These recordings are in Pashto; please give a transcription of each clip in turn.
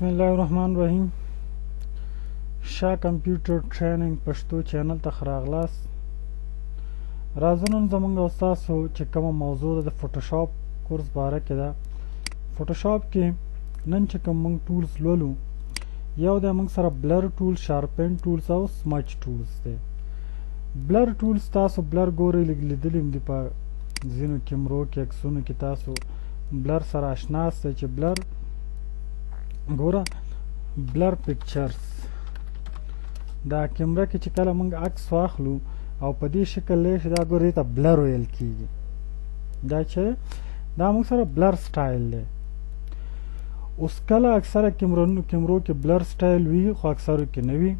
بسم الله الرحمن الرحیم. شاه کمپیوټر ټریننګ پښتو چینل ته راغلاست. راځو نن زموږ او ستاسو چې کومه موضوع ده د فوټوشاپ کورس باره کې ده. فوټوشاپ کې نن چې کوم موږ ټولز لولو، یو د موږ سره بلر ټول، شارپن ټولز او سمچ ټولز دی. بلر ټولز تاسو بلر ګورئ، لیدلی دي په ځینو کیمرو کې، عکسونو کې تاسو بلر سره اشنا یاستئ چې بلر ګوره بلر پکچرز دا کیمره کې چې کله موږ عکس واخلو او په دې شکل لیشي، دا ګورئ ته بلر ویل کیږي. دا چې دا موږ سره بلر سټایل دی. اوس کله اکثره کیمرو کې بلر سټایل وي، خو اکثرو کې نه وي.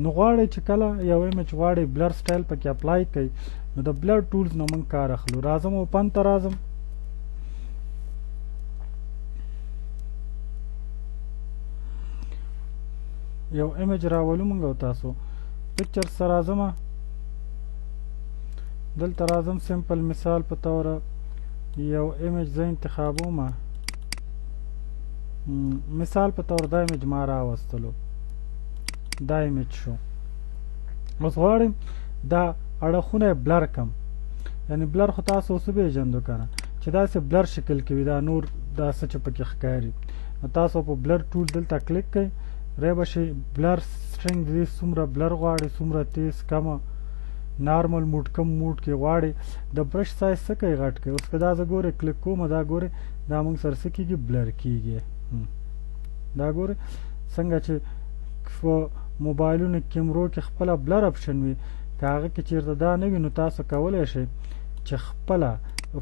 نو غواړئ چې کله یو ایمیج غواړئ بلر سټایل پکې اپلای کړئ، نو د بلر ټولز نه موږ کار اخلو. راځم اوپن ته راځم. یو ایمیج راولو موږ او تاسو پکچر سره راځم. دلته راځم، سمپل مثال په توره یو ایمیج زه انتخابوم. مثال په تور دا ایمیج ما راوستلو، دا ایمیج شو. اوس غواړم دا اړخونه بلر کم، یعنی بلر خو تاسو اوس پیژندو کنه چې داسې بلر شکل کې وي، دا نور دا څه چې پکې ښکاري. نو تاسو په بلر ټول دلته کلیک کوئ، ری به شي بلر سټرنګ دې څومره بلر غواړي، څومره تیز، کمه، نارمل موډ، کم موډ کې غواړي. د برش سایز څه کوي غټ کوي. اوس که دا زه ګورئ کلیک کوم، دا ګورئ دا موږ سره څه کېږي، بلر کېږي. دا ګورئ څنګه چې په موبایلونو کیمرو کې خپله بلر اپشن وي، که هغه کې چېرته دا نه وي نو تاسو کولی شئ چې خپله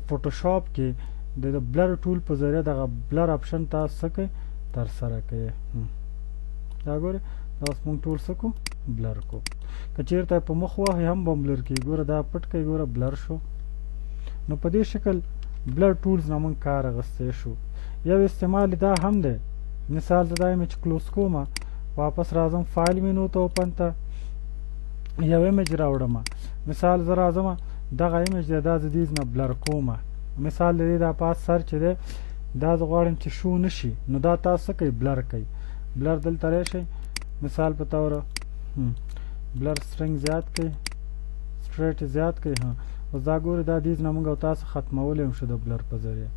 فوټوشاپ کې د بلر ټول په ذریعه دغه بلر اپشن تاسو څه کوئ، ترسره کوئ. دا ګورئ دا اوس موږ ټول څه کړو، بلر کړو. که چېرته په مخ وهئ هم به بلر کېږي. ګوره دا پټ کوئ، ګوره بلر شو. نو په دې شکل بلر ټولز نه موږ کار اخیستی شو. یو استعمال دا هم دی. مثال زه دا ایمیج کلوز کوم، واپس راځم فایل مینو ته، اوپن ته یو ایمیج راوړم. مثال زه راځم دغه ایمیج دی، دا زه دې نه بلر کوم. مثال د دې دا پاس سر چې دی دا زه غواړم چې شو نه شي، نو دا تاسو څه کوئ، بلر کوئ. بلر دلته راشئ، مثال په توره بلر سټرنګ زیات کړئ، سټریټ زیات کړئ. اوس دا ګورئ دا دیز نه موږ او تاسو ختمولی هم شو د بلر په ذریعه.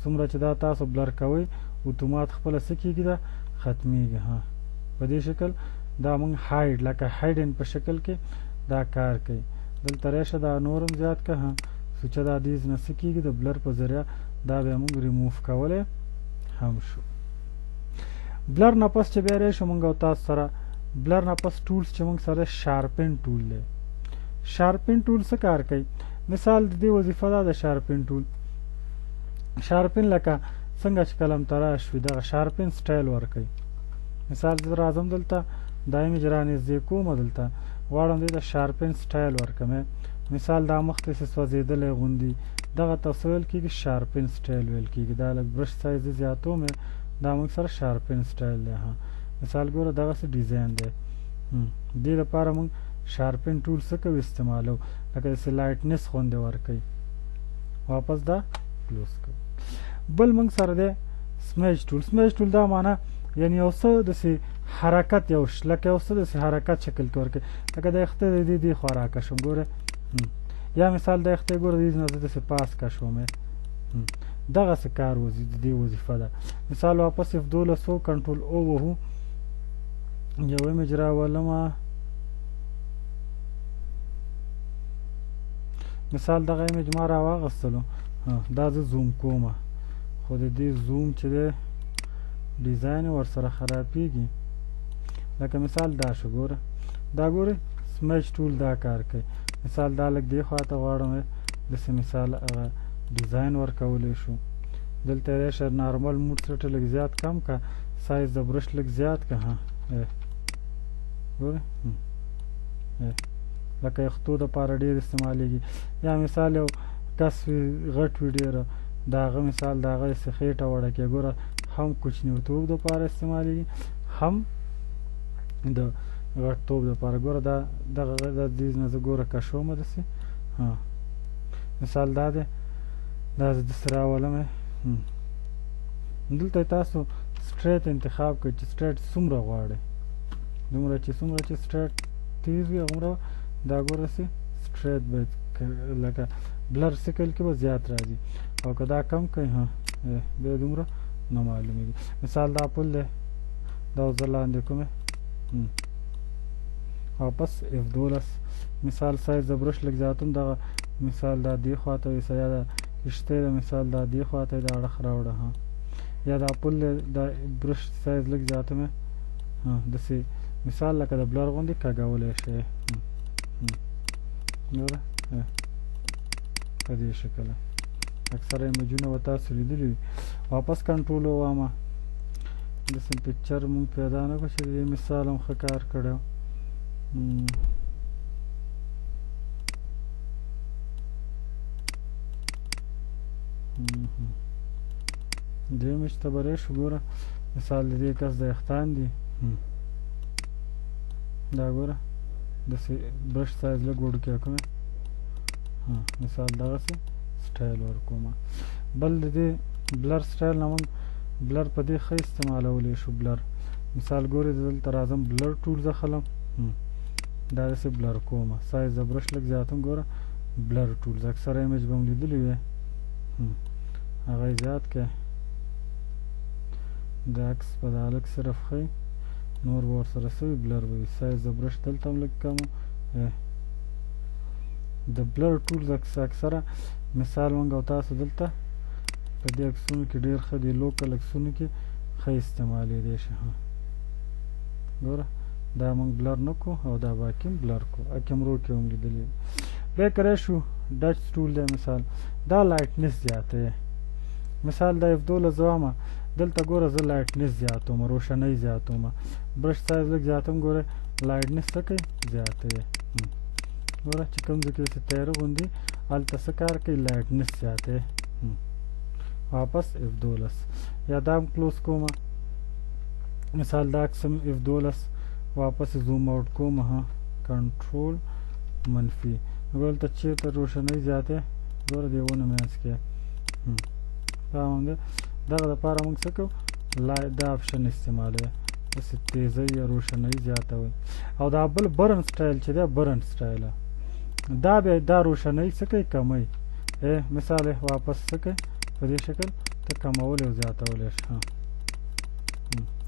څومره چې دا تاسو بلر کوئ اتومات خپله څه کېږي، دا ختمیږي. په دې شکل دا موږ هایډ لکه هایډن په شکل کې دا کار کوي. دلته راشه دا نورم زیات کړه، څو چې دا دیز نه څه کېږي، د بلر په ذریعه دا بیا موږ ریموف کولی هم شو. بلر نه پس چې بیا راشو موږ او تاسو سره بلر نه پس ټولز چې موږ سره شارپن ټول دی. شارپن ټول څه کار کوي؟ مثال د دې وظیفه دا د شارپن ټول. شارپن لکه څنګه چې قلم تراش وي، دغه شارپن سټایل ورکوي. مثال زه راځم دلته دا ایمیج رانږدې کوم، دلته غواړم دې ته شارپن سټایل ورکړم. مثال دا مخکې سوځېدلی غوندي، دغه ته څه ویل کېږي، شارپن سټایل ویل کېږي. دا لږ برش سایز زیاتوم، دا موږ سره شارپن سټایل دی. مثال ګوره دغسې ډیزاین دی. دې لپاره موږ شارپن ټول څه کوو، استعمالو، لکه داسې لایټنس غوندې ورکوي. واپس دا کلوز کوو. بل موږ سره دی سمیج ټول. سمیج ټول دا معنا یعنی یو څه داسې حرکت، لکه یو څه داسې حرکت شکل کې ورکوي. لکه دا اخته د دې خوا راکشم، ګوره. یا مثال دا اخته ګوره دې نه زه داسې پاس کشوم. دغسې کار د دې وظیفه ده. مثال واپس F12 کنټرول او وهو، یو ایمیج راولم. مثال دغه ایمیج ما راواغستلو، دا زه زوم کوم، خو د دې زوم چې دی ډیزاین ورسره خرابېږي. لکه مثال دا شو، ګوره دا ګورئ سمیج ټول دا کار کوي. مثال دا لږ دې خوا ته غواړم داسې مثال هغه ډیزاین ورکولی شو. دلته راشه نارمل موډ سټ لږ زیات کم که، سایز د برش لږ زیات که. ګوره لکه یختو دپاره ډېر استعمالیږي. یا مثال یو کس وي غټ وي ډېره، د هغه مثال د هغه داسې خېټه وړه کې، ګوره هم کوچنیتوب دپاره استعمالیږي، هم د غټتوب دپاره. ګوره دغه دې نه زه ګوره کشوم داسې. مثال دا دی، دا زه داسې راولم. دلته تاسو سټریټ انتخاب کړئ چې سټریټ څومره غواړئ دومره چې سټریټ تیز وي هغومره دا ګوره سي سټریټ به لکه بلر سکل کې به زیات راځي او که دا کم کوي بیا دومره نه معلومیږي مثال دا پل دی دا زه لاندې کومې واپس F12 مثال سایز د برش لږ زیاتوم دغه مثال دا دې خواته ویسه یا دا کشتی د مثال دا دې خواته دا اړخ راوړه یا دا پل دا برش سایز لږ زیاتوم داسې مثال لکه د بلر غوندې کږولی شي ګوره په دې شکل اکثره ایمیجونه به تاسو لیدلي وي واپس کنټرول ووامه داسې پکچر مونږ پیدا نه کړو چې د دې مثال هم ښه کار کړی دې ایمیج ته به راشو ګوره مثال د دې کس د ویښتان دي دا ګوره داسې برش سایز لږ وړوکی کومې مثال دغسې سټایل ورکوم بل د دې بلر سټایل نه موږ بلر په دې ښه استعمالولی شو بلر مثال ګورئ دلته راځم بلر ټول ځخلم دا داسې بلر کوم سایز د برش لږ زیاتم ګوره بلر ټولز اکثره ایمیج به هم لیدلی وی هغه یې زیات کړئ د عکس په دا لږ صرف ښی نور به ورسره سوي بلر به وي سایز د برش دلته هم لږ کم د بلر ټولز اکثره مثال موږ او تاسو دلته په دې عکسونو کې ډېر ښه دي لوکل عکسونو کې ښه استعمالیدی شي ګوره دا موږ بلر نه کو او دا باقي هم بلر کو کیمرو کې هم لیدلی بیا کری شو ډچ ټول دی مثال دا لایټنس زیاتوي مثال دا F12 زوامه دلته ګوره زه لایټنس زیاتوم روشنۍ زیاتوم برش سایز لږ زیاتوم ګوره لایټنس څه کوي زیاتوي ګوره چې کوم ځای کې داسې تیاره غوندي هلته څه کار کوي لایټنس زیاتوي واپس F12 یا دا هم کلوز کوم مثال دا عکس هم F12 واپس زوم آوټ کوم کنټرول منفي ګوره دلته چېرته روشنۍ زیاتوي ګوره دې ونه منځ کې دغه دپاره موږ څه کوو دا آپشن استعمالوي داسې تیزۍ یا روشنۍ زیاتوي او دا بل برن سټایل چې دی برن سټایل دا بیا دا روشنۍ څه کوي کموي مثال واپس څه کوي په دې شکل ته کمولی او زیاتولی شي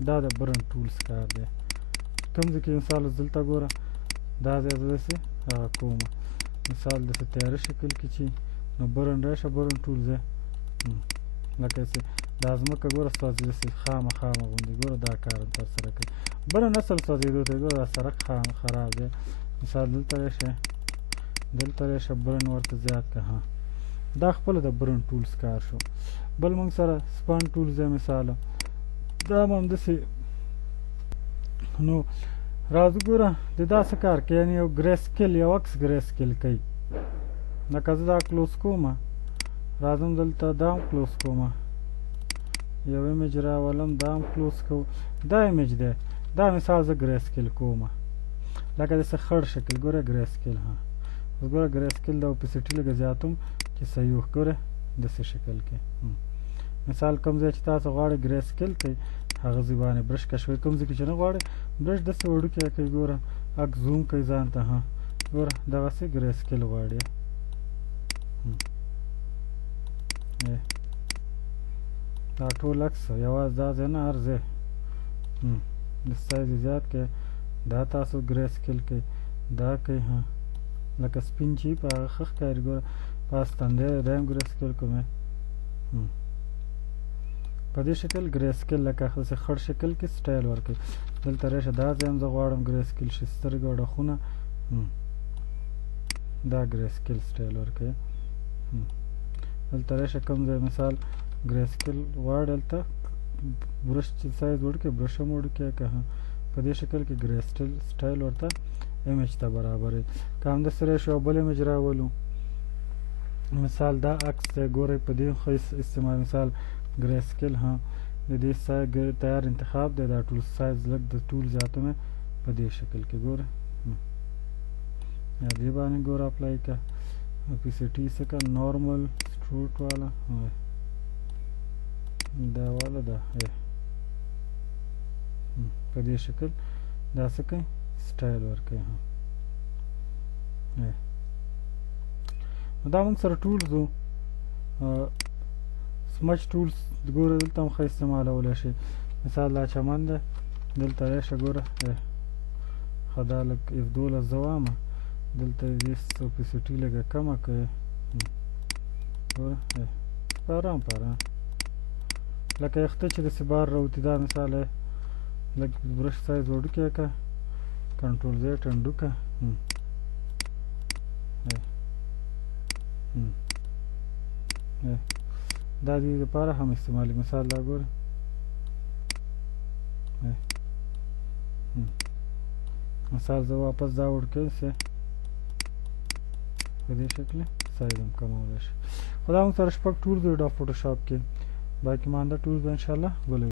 دا د برن ټولز کار دی کوم ځای کې مثال دلته ګوره دا ځای زه داسې هغه کوم مثال داسې تیاره شکل کې چې نو برن راشه برن ټول ځای لکه چې دا ځمکه ګوره سوځېداسې خامه غوندې ګوره دا کار هم ترسره کوي برن اصل سوځېدو ته ګوره دا سړک خراب دی مثال دلته راشه برن ورته زیات کړه دا خپله د برن ټولز کار شو بل موږ سره سپان ټولز دی مثال دا هم همداسې نو راځو ګوره د دا څه کار کوي یعنې یو ګری سکیل یو عکس ګری سکیل کوي لکه زه دا کلوز کوم راځم دلته دا هم کلوز کوم یو ایمیج راولم دا هم کلوز کوم دا ایمیج دی دا مثال زه ګری سکیل کوم لکه داسې خړ شکل ګوره ګری سکیل اوس ګوره ګری سکیل د اوپیسټي لږه زیاتوم چې صحیح ګوره داسې شکل کې مثال کوم ځای چې تاسو غواړئ ګری سکیل کوئ هغه ځای باندې برش کشوئ کوم ځای کې چې نه غواړئ برش داسې وړوکی کوئ ګوره عکس زوم کوئ ځان ته ګوره دغسې ګری سکیل غواړي دا ټول عکس یوازې دا ځای نه هر ځای د سایز یې زیات کړئ دا تاسو ګری سکیل کوئ دا کوئ لکه سپین چې په هغه ښه ښکاري ګوره پاس تندی دی دا هم ګری سکیل کوم په دې شکل ګری سکیل لکه داسې خړ شکل کې سټایل ورکوي دلته راشه دا ځای هم زه غواړم ګری سکیل شي سترګې او ډخونه دا ګری سکیل سټایل ورکوي دلته راشه کوم ځای مثال ګری سکیل غواړئ دلته برش چې سایز وړوکی برش هم وړوکی که په دې شکل کې ګری سټایل ورته ایمیج ته برابروي که همداسې راشو او بل ایمیج راولو مثال دا عکس دی ګورئ په دې ښه استعمال مثال ګری سکیل د دې تیار انتخاب دی دا ټول سایز لږ د ټول زیاتوم په دې شکل کې ګوره یا دې باندې ګوره اپلای کړه اپیسټي څه کړه نارمل سټروټ والا دا والا دا په دې شکل دا څه کوي سټایل ورکوي دا موږ سره ټولز وو سمچ ټولز ګوره دلته هم ښه استعمالولی شي مثال دا چمن ده دلته راشه ګوره ښه دا لږ F12 زه وامه دلته دې اوپیسټي لږه کمه کوي ګوره په ارام په ارام لکه یخته چې داسې بار راوتي دا مثال لږ برش سایز وړوکی که کنټرول Z انډو که دا دې دپاره هم استعمالي مثال دا ګوره مثال زه واپس دا ورکوي سه په دې شکل سایز هم کمولی شي خو دا موږ سره شپږ ټولز وي دا فوټوشاپ کې باقي مانده ټولز به انشاءالله ولوي